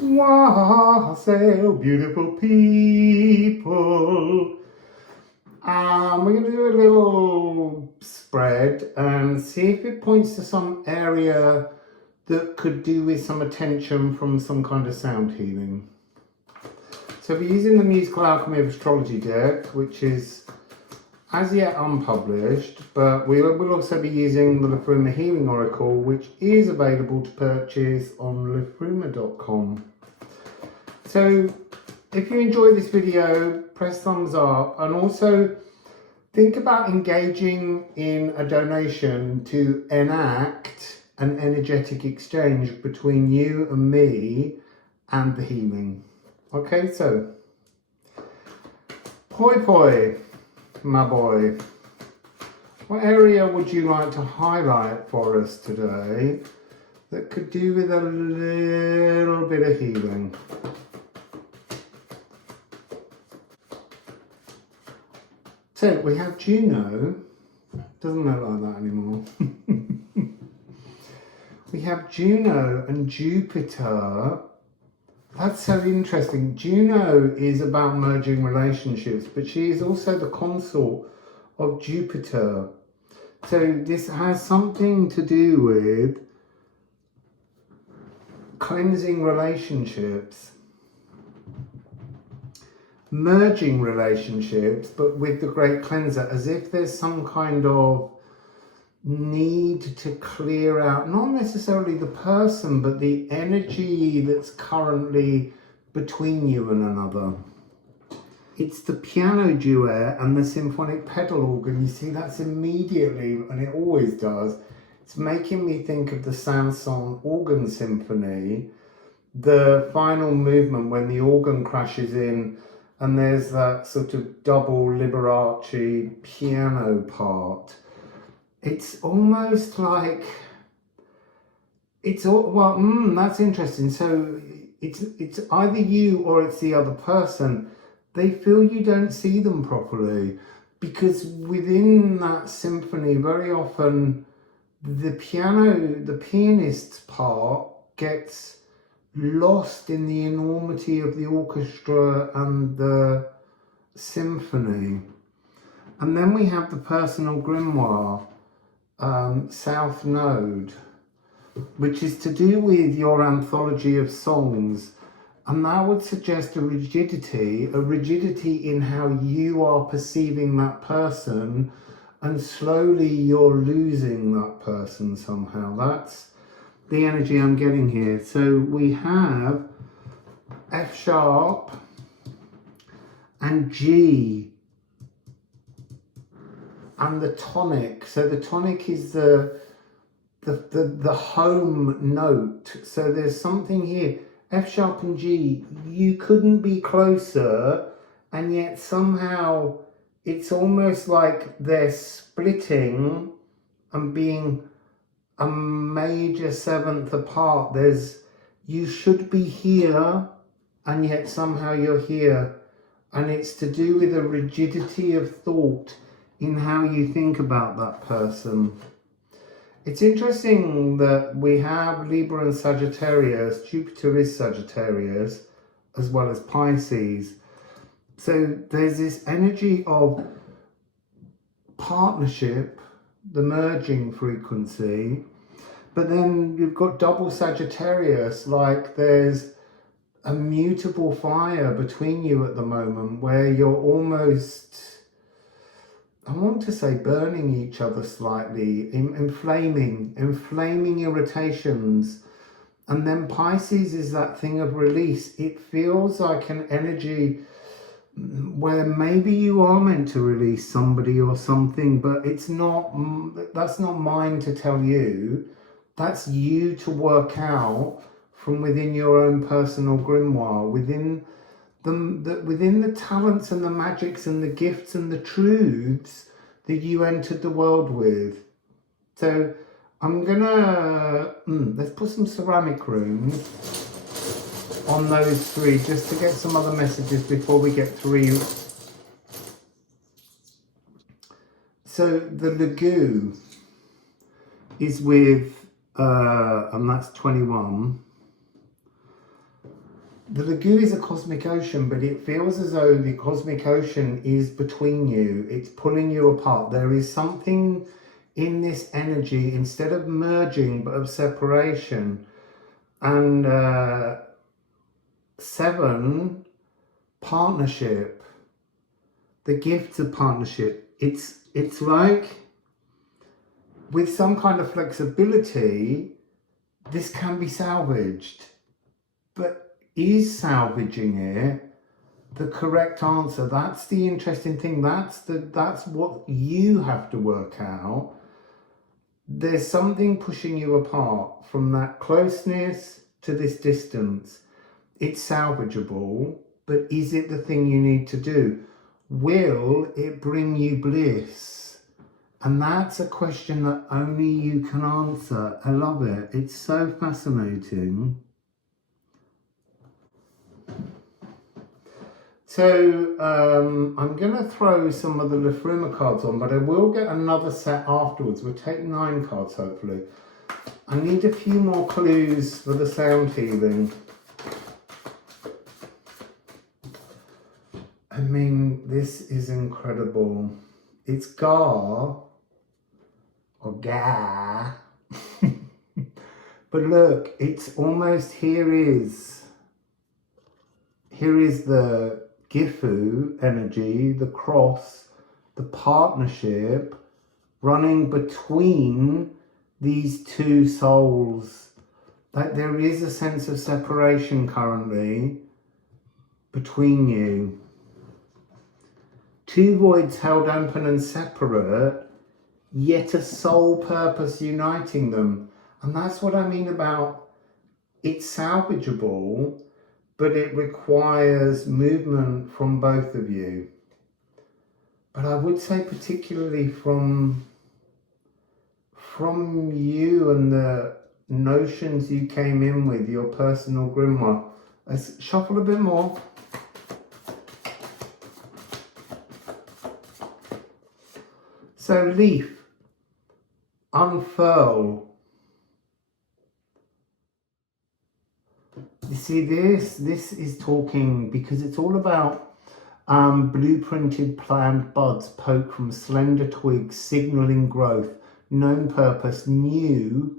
Wassail, beautiful people. We're going to do a little spread and see if it points to some area that could do with some attention from some kind of sound healing. So we're using the Musical Alchemy of Astrology deck, which is as yet unpublished, but we will also be using the Liffruma Healing Oracle, which is available to purchase on liffruma.com. So if you enjoyed this video, press thumbs up, and also think about engaging in a donation to enact an energetic exchange between you and me and the healing. Okay, so Poi Poi, my boy, what area would you like to highlight for us today that could do with a little bit of healing? So we have Juno, doesn't look like that anymore. We have Juno and Jupiter. That's so interesting. Juno is about merging relationships, but she is also the consort of Jupiter. So this has something to do with cleansing relationships, merging relationships, but with the great cleanser, as if there's some kind of need to clear out, not necessarily the person, but the energy that's currently between you and another. It's the piano duet and the symphonic pedal organ. You see, that's immediately, and it always does, it's making me think of the Sanson organ symphony, the final movement when the organ crashes in and there's that sort of double Liberace piano part. It's almost like, it's all, well, that's interesting. So it's either you or it's the other person. They feel you don't see them properly, because within that symphony, very often the pianist's part gets lost in the enormity of the orchestra and the symphony. And then we have the personal grimoire, South Node, which is to do with your anthology of songs, and that would suggest a rigidity in how you are perceiving that person, and slowly you're losing that person somehow. That's the energy I'm getting here. So we have F sharp and G and the tonic. So the tonic is the home note. So there's something here, F sharp and G, you couldn't be closer, and yet somehow it's almost like they're splitting and being a major seventh apart. There's, you should be here, and yet somehow you're here. And it's to do with a rigidity of thought in how you think about that person. It's interesting that we have Libra and Sagittarius. Jupiter is Sagittarius as well as Pisces. So there's this energy of partnership, the merging frequency, but then you've got double Sagittarius, like there's a mutable fire between you at the moment where you're almost, I want to say, burning each other slightly, inflaming irritations. And then Pisces is that thing of release. It feels like an energy where maybe you are meant to release somebody or something, but it's not, that's not mine to tell you. That's you to work out from within your own personal grimoire, within the talents and the magics and the gifts and the truths that you entered the world with. So I'm gonna, let's put some ceramic runes on those three, just to get some other messages before we get through. So the Lagu is with, and that's 21. the lagoon is a cosmic ocean, but it feels as though the cosmic ocean is between you. It's pulling you apart. There is something in this energy, instead of merging, but of separation. And 7, partnership. The gift of partnership. It's like, with some kind of flexibility, this can be salvaged. But is salvaging it the correct answer? That's the interesting thing. That's what you have to work out. There's something pushing you apart from that closeness to this distance. It's salvageable, but is it the thing you need to do? Will it bring you bliss? And that's a question that only you can answer. I love it. It's so fascinating. So I'm going to throw some of the Liffruma cards on, but I will get another set afterwards. We'll take 9 cards, hopefully. I need a few more clues for the sound healing. I mean, this is incredible. It's Gar, or Ga. But look, it's almost, here is the Gifu energy, the cross, the partnership running between these 2 souls. Like, there is a sense of separation currently between you. 2 voids held open and separate, yet a sole purpose uniting them. And that's what I mean about it's salvageable, but it requires movement from both of you. But I would say particularly from you and the notions you came in with, your personal grimoire. Let's shuffle a bit more. So leaf, unfurl. You see, this is talking, because it's all about blueprinted plant buds poke from slender twigs, signaling growth, known purpose, new,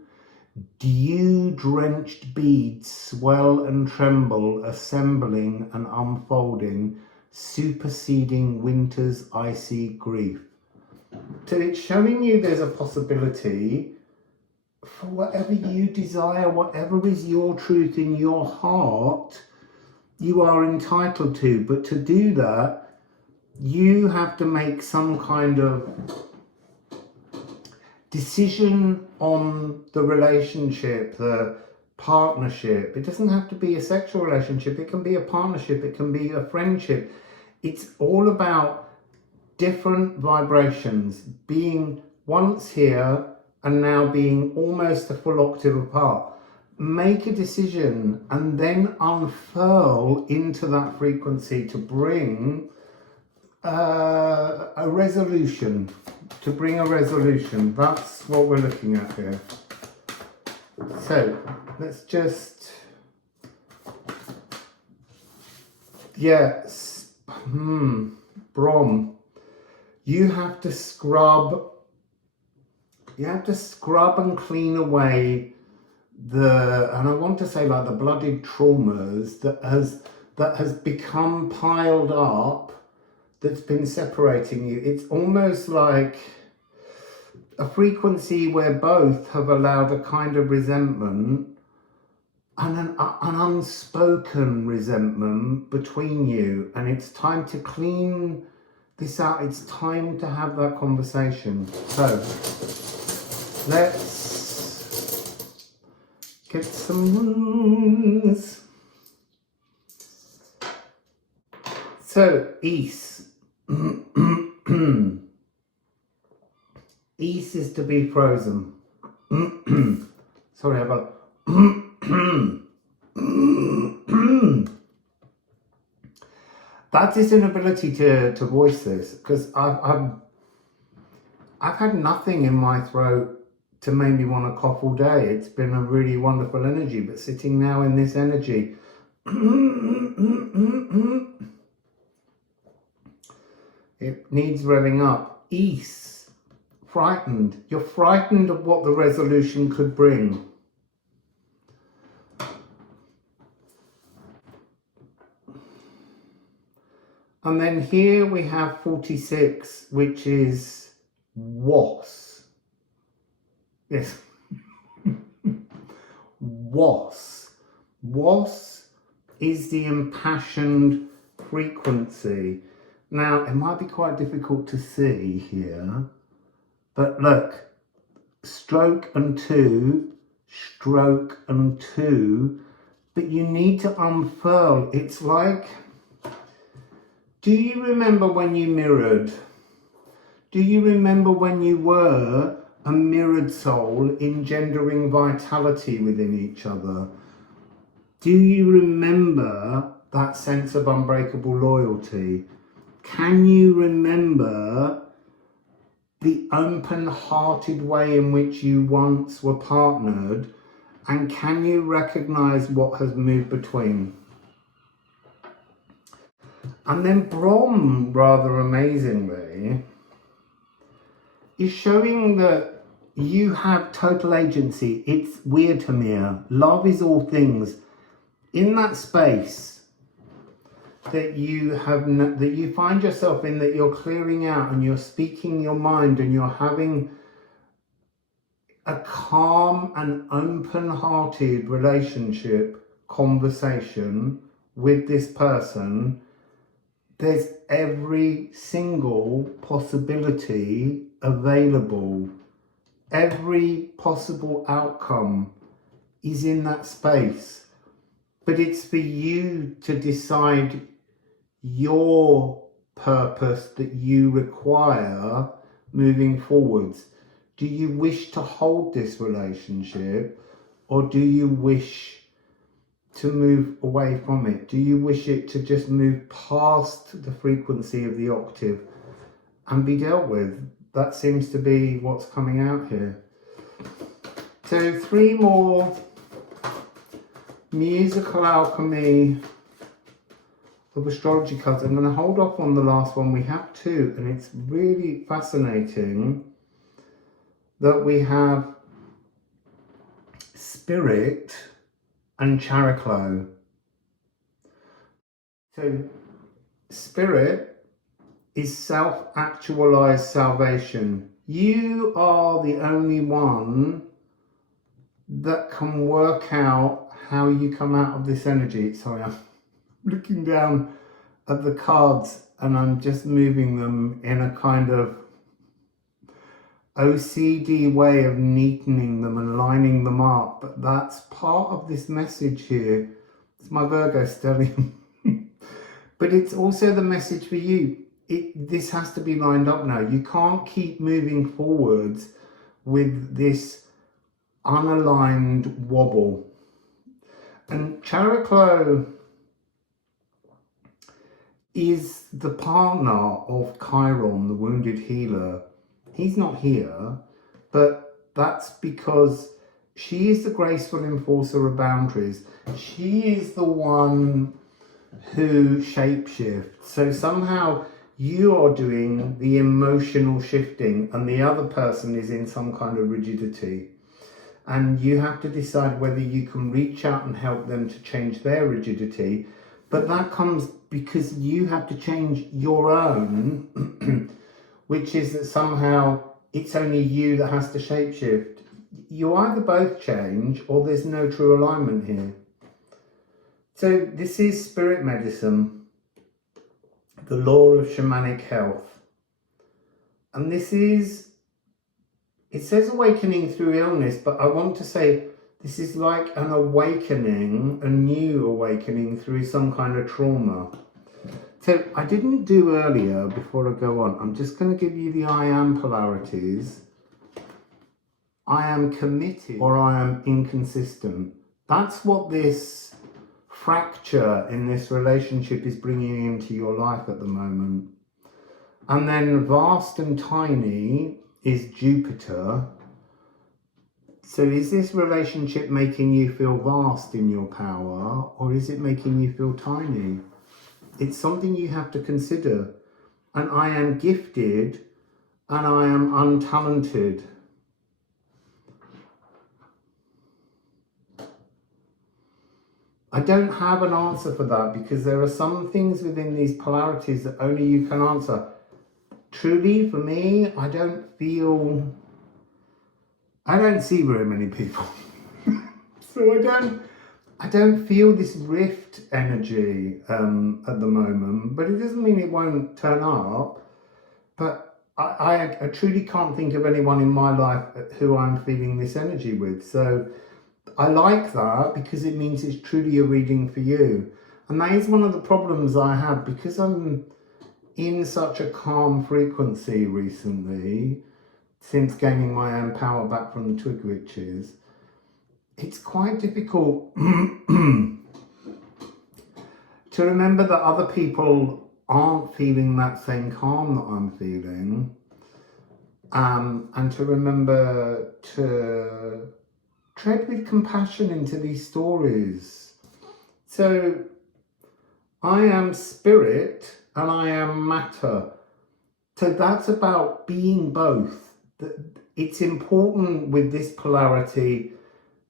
dew-drenched beads swell and tremble, assembling and unfolding, superseding winter's icy grief. So it's showing you there's a possibility for whatever you desire, whatever is your truth in your heart, you are entitled to. But to do that, you have to make some kind of decision on the relationship, the partnership. It doesn't have to be a sexual relationship. It can be a partnership. It can be a friendship. It's all about different vibrations, being once here and now being almost a full octave apart. Make a decision and then unfurl into that frequency to bring a resolution. That's what we're looking at here. So let's just, yes, Brom. You have to scrub and clean away the, and I want to say like the blooded traumas that has become piled up, that's been separating you. It's almost like a frequency where both have allowed a kind of resentment and an unspoken resentment between you, and it's time to clean this out. It's time to have that conversation. So let's get some runes. So East. East is to be frozen. Sorry about that is an ability to voice this, because I've had nothing in my throat to make me want to cough all day. It's been a really wonderful energy, but sitting now in this energy, It needs revving up. Ease, frightened. You're frightened of what the resolution could bring. And then here we have 46, which is was. Yes. Was. Was is the impassioned frequency. Now, it might be quite difficult to see here, but look, stroke and 2, stroke and 2, but you need to unfurl. It's like, do you remember when you mirrored? Do you remember when you were a mirrored soul engendering vitality within each other? Do you remember that sense of unbreakable loyalty? Can you remember the open-hearted way in which you once were partnered? And can you recognize what has moved between? And then Brahm, rather amazingly, is showing that you have total agency. It's weird to me. Love is all things. In that space that you have, that you find yourself in, that you're clearing out and you're speaking your mind and you're having a calm and open-hearted relationship, conversation with this person, there's every single possibility available. Every possible outcome is in that space. But it's for you to decide your purpose that you require moving forwards. Do you wish to hold this relationship, or do you wish to move away from it? Do you wish it to just move past the frequency of the octave and be dealt with? That seems to be what's coming out here. So 3 more musical alchemy of astrology cards. I'm going to hold off on the last one. We have 2, and it's really fascinating that we have Spirit and Chariklo. So Spirit is self-actualized salvation. You are the only one that can work out how you come out of this energy. Sorry, I'm looking down at the cards and I'm just moving them in a kind of OCD way of neatening them and lining them up. But that's part of this message here. It's my Virgo stellium. But it's also the message for you. This has to be lined up now. You can't keep moving forwards with this unaligned wobble. And Chariklo is the partner of Chiron, the wounded healer. He's not here, but that's because she is the graceful enforcer of boundaries. She is the one who shapeshifts. So somehow you are doing the emotional shifting and the other person is in some kind of rigidity. And you have to decide whether you can reach out and help them to change their rigidity. But that comes because you have to change your own, which is that somehow it's only you that has to shapeshift. You either both change or there's no true alignment here. So this is spirit medicine, the law of shamanic health. And this is, it says awakening through illness, but I want to say this is like an awakening, a new awakening through some kind of trauma. So I didn't do earlier, before I go on, I'm just going to give you the I am polarities. I am committed or I am inconsistent. That's what this fracture in this relationship is bringing into your life at the moment. And then vast and tiny is Jupiter. So is this relationship making you feel vast in your power, or is it making you feel tiny? It's something you have to consider. And I am gifted and I am untalented. I don't have an answer for that, because there are some things within these polarities that only you can answer. Truly, for me, I don't see very many people. So I don't feel this rift energy at the moment, but it doesn't mean it won't turn up. But I truly can't think of anyone in my life who I'm feeling this energy with. So I like that, because it means it's truly a reading for you. And that is one of the problems I have, because I'm in such a calm frequency recently, since gaining my own power back from the Twig Witches. It's quite difficult to remember that other people aren't feeling that same calm that I'm feeling, and to remember to tread with compassion into these stories. So I am spirit and I am matter. So that's about being both. It's important with this polarity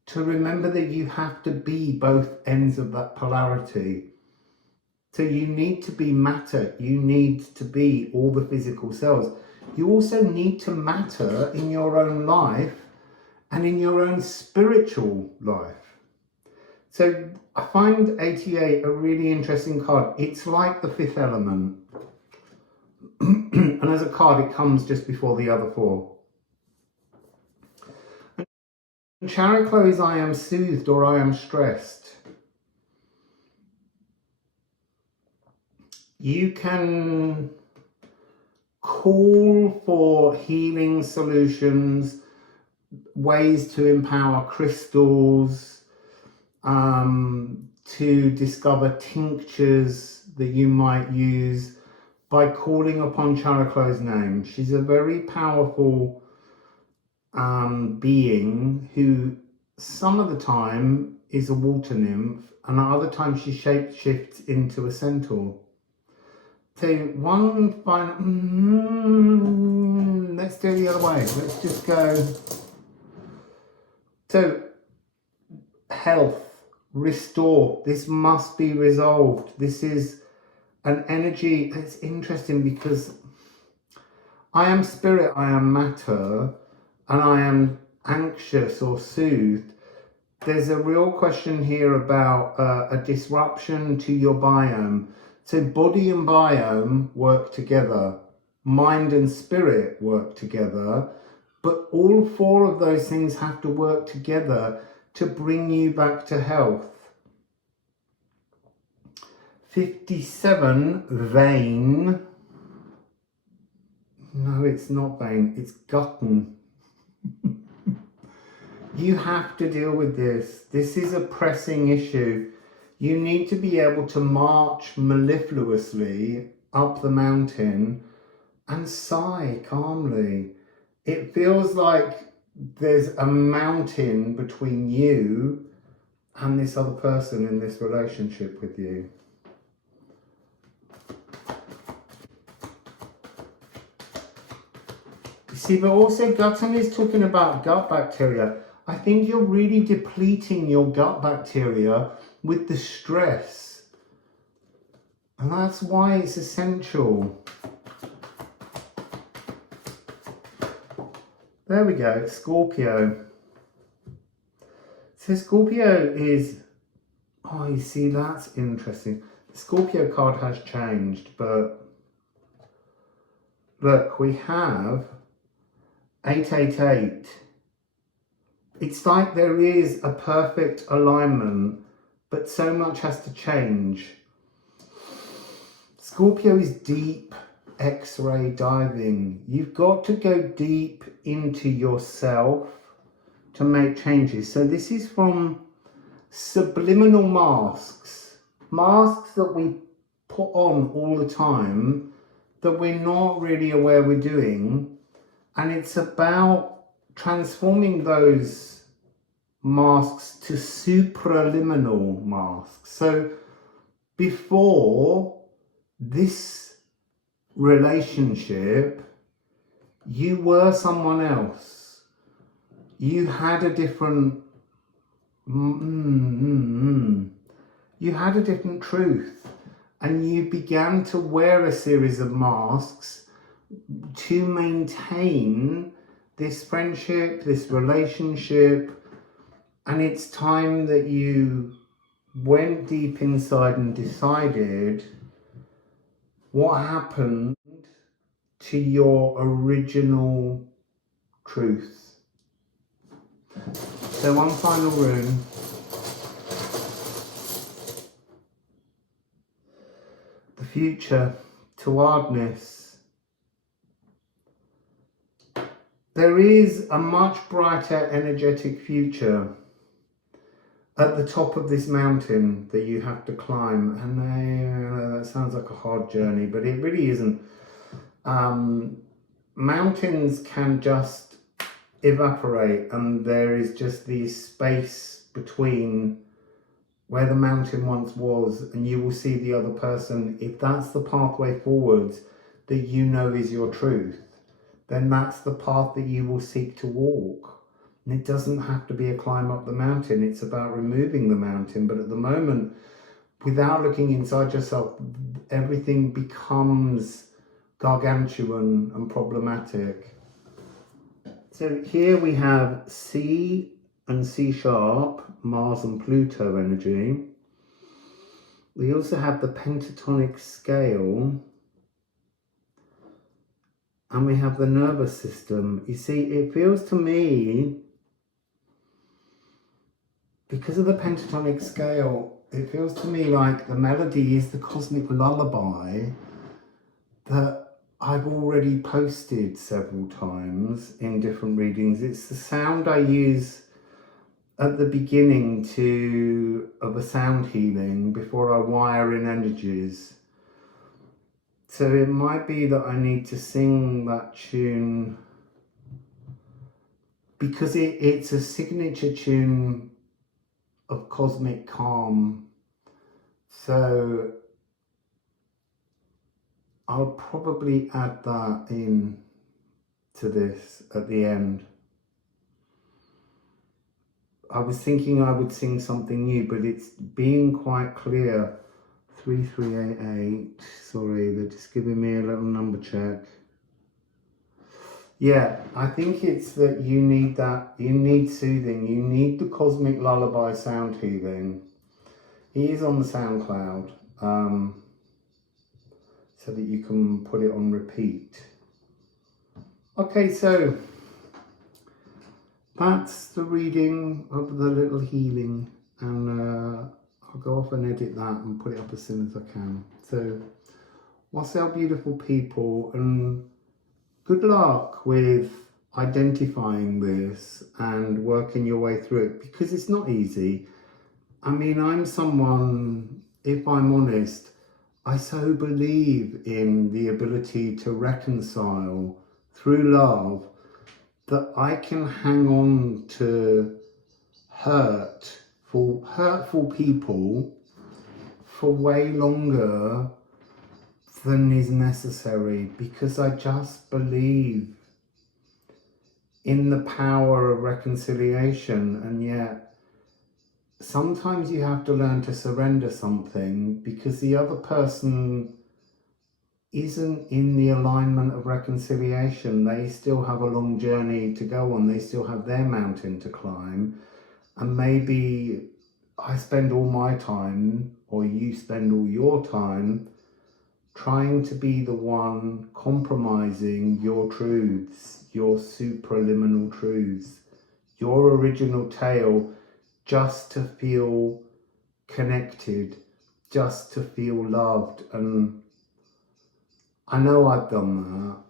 to remember that you have to be both ends of that polarity. So you need to be matter, you need to be all the physical cells. You also need to matter in your own life and in your own spiritual life. So I find 88 a really interesting card. It's like the fifth element. And as a card, it comes just before the other four. Characlo is I am soothed or I am stressed. You can call for healing solutions, ways to empower crystals, to discover tinctures that you might use by calling upon Characlo's name. She's a very powerful being who some of the time is a water nymph, and other times she shapeshifts into a centaur. So one final, let's do it the other way. Let's just go. So health, restore. This must be resolved. This is an energy that's interesting, because I am spirit, I am matter, and I am anxious or soothed. There's a real question here about a disruption to your biome. So body and biome work together, mind and spirit work together, but all four of those things have to work together to bring you back to health. 57, vein. No, it's not vein, it's Gutten. You have to deal with this. This is a pressing issue. You need to be able to march mellifluously up the mountain and sigh calmly. It feels like there's a mountain between you and this other person in this relationship with you. You see, but also Gutten is talking about gut bacteria. I think you're really depleting your gut bacteria with the stress. And that's why it's essential. There we go, Scorpio. So Scorpio is, oh, you see, that's interesting. The Scorpio card has changed, but look, we have 888. It's like there is a perfect alignment, but so much has to change. Scorpio is deep X-ray diving. You've got to go deep into yourself to make changes. So this is from subliminal masks. Masks that we put on all the time that we're not really aware we're doing. And it's about transforming those masks to supraliminal masks. So before this relationship, you were someone else. You had a different you had a different truth, and you began to wear a series of masks to maintain this friendship, this relationship. And it's time that you went deep inside and decided what happened to your original truth. So one final rune. The future, towardness. There is a much brighter energetic future at the top of this mountain that you have to climb. And that sounds like a hard journey, but it really isn't. Mountains can just evaporate, and there is just this space between where the mountain once was, and you will see the other person. If that's the pathway forwards that you know is your truth, then that's the path that you will seek to walk. And it doesn't have to be a climb up the mountain. It's about removing the mountain. But at the moment, without looking inside yourself, everything becomes gargantuan and problematic. So here we have C and C sharp, Mars and Pluto energy. We also have the pentatonic scale, and we have the nervous system. You see, it feels to me, because of the pentatonic scale, it feels to me like the melody is the cosmic lullaby that I've already posted several times in different readings. It's the sound I use at the beginning of a sound healing before I wire in energies. So it might be that I need to sing that tune because it's a signature tune of cosmic calm. So I'll probably add that in to this at the end. I was thinking I would sing something new, but it's being quite clear. 3388, sorry, they're just giving me a little number check. Yeah, I think it's that you need that, you need soothing, you need the cosmic lullaby sound healing. It is on the SoundCloud, so that you can put it on repeat. Okay, so that's the reading of the little healing, and I'll go off and edit that and put it up as soon as I can. So, Wassail, beautiful people, and good luck with identifying this and working your way through it, because it's not easy. I mean, I'm someone, if I'm honest, I so believe in the ability to reconcile through love that I can hang on to hurtful people for way longer than is necessary, because I just believe in the power of reconciliation. And yet sometimes you have to learn to surrender something because the other person isn't in the alignment of reconciliation. They still have a long journey to go on. They still have their mountain to climb. And maybe I spend all my time, or you spend all your time, trying to be the one compromising your truths, your supraliminal truths, your original tale, just to feel connected, just to feel loved. And I know I've done that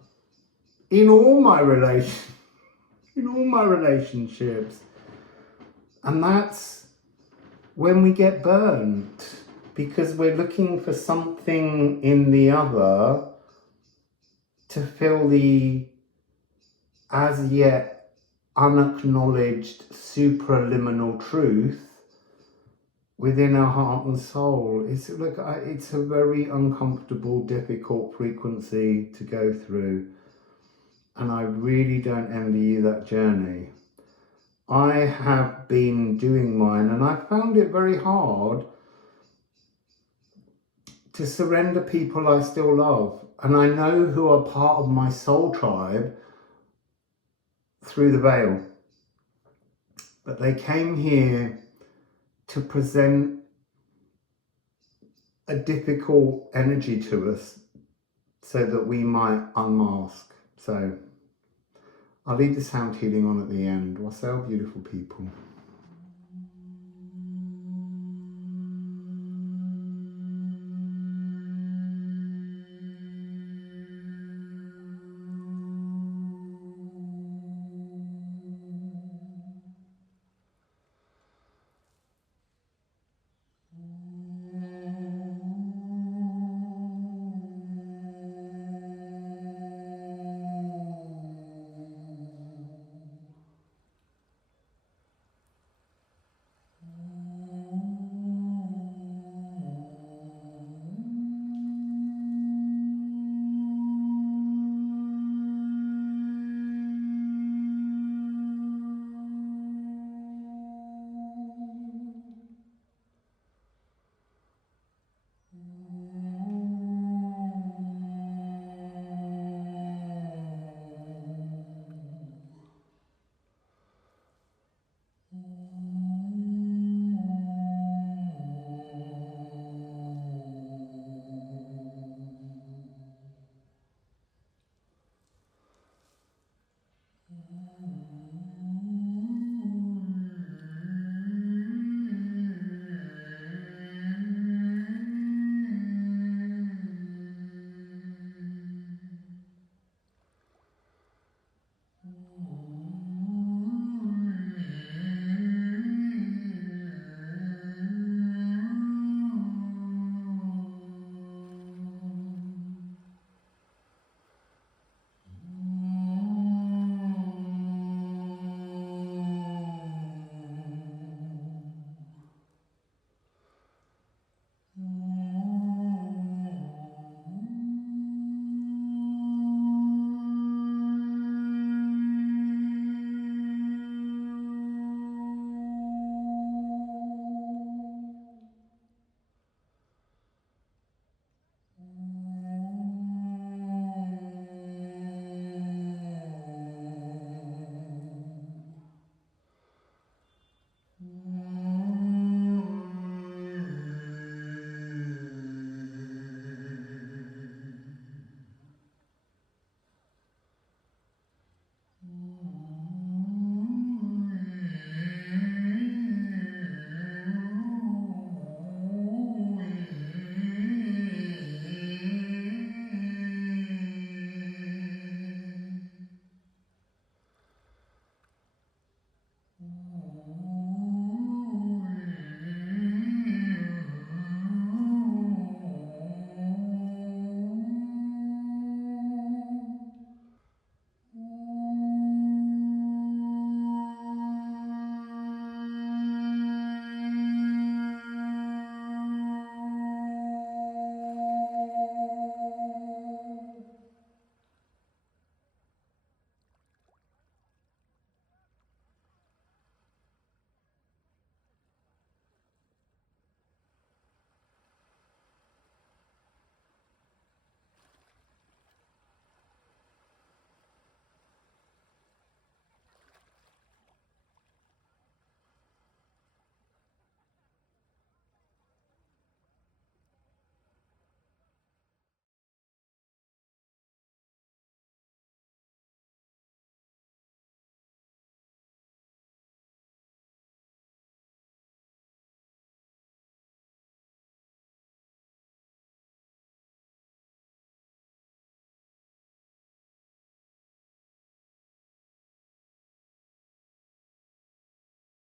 in all my relationships. And that's when we get burnt, because we're looking for something in the other to fill the as yet unacknowledged supraliminal truth within our heart and soul. It's it's a very uncomfortable, difficult frequency to go through, and I really don't envy you that journey. I have been doing mine, and I found it very hard to surrender people I still love, and I know who are part of my soul tribe through the veil, but they came here to present a difficult energy to us so that we might unmask. So I'll leave the sound healing on at the end. Wassail, beautiful people.